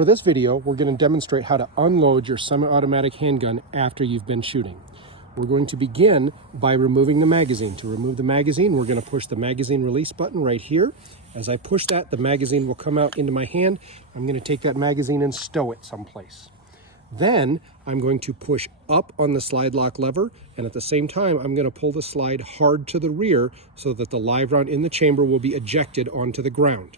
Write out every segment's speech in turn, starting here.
For this video, we're going to demonstrate how to unload your semi-automatic handgun after you've been shooting. We're going to begin by removing the magazine. To remove the magazine, we're going to push the magazine release button right here. As I push that, the magazine will come out into my hand. I'm going to take that magazine and stow it someplace. Then I'm going to push up on the slide lock lever, and at the same time, I'm going to pull the slide hard to the rear so that the live round in the chamber will be ejected onto the ground.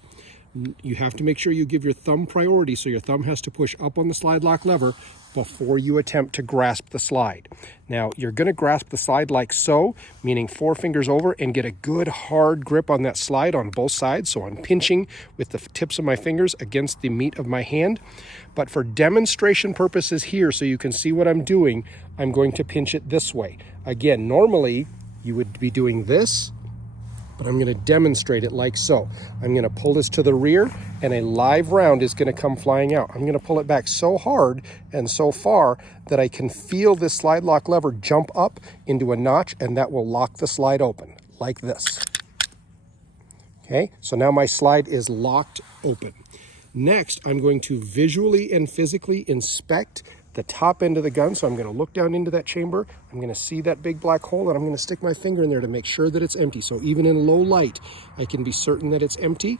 You have to make sure you give your thumb priority, so your thumb has to push up on the slide lock lever before you attempt to grasp the slide. Now, you're going to grasp the slide like so, meaning 4 fingers over, and get a good hard grip on that slide on both sides. So I'm pinching with the tips of my fingers against the meat of my hand. But for demonstration purposes here, so you can see what I'm doing, I'm going to pinch it this way. Again, normally you would be doing this, but I'm going to demonstrate it like so. I'm going to pull this to the rear, and a live round is going to come flying out. I'm going to pull it back so hard and so far that I can feel this slide lock lever jump up into a notch, and that will lock the slide open, like this. Okay, so now my slide is locked open. Next, I'm going to visually and physically inspect the top end of the gun. So I'm going to look down into that chamber. I'm going to see that big black hole, and I'm going to stick my finger in there to make sure that it's empty. So even in low light, I can be certain that it's empty.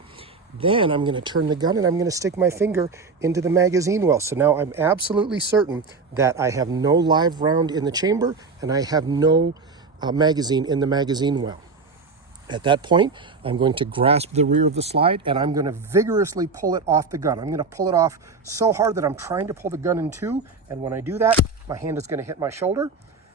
Then I'm going to turn the gun, and I'm going to stick my finger into the magazine well. So now I'm absolutely certain that I have no live round in the chamber, and I have no magazine in the magazine well. At that point, I'm going to grasp the rear of the slide, and I'm going to vigorously pull it off the gun. I'm going to pull it off so hard that I'm trying to pull the gun in two, and when I do that, my hand is going to hit my shoulder.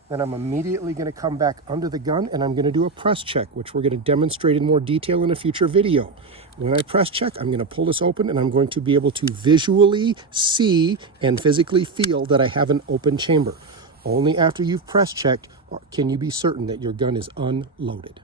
Then I'm immediately going to come back under the gun, and I'm going to do a press check, which we're going to demonstrate in more detail in a future video. When I press check, I'm going to pull this open, and I'm going to be able to visually see and physically feel that I have an open chamber. Only after you've press checked can you be certain that your gun is unloaded.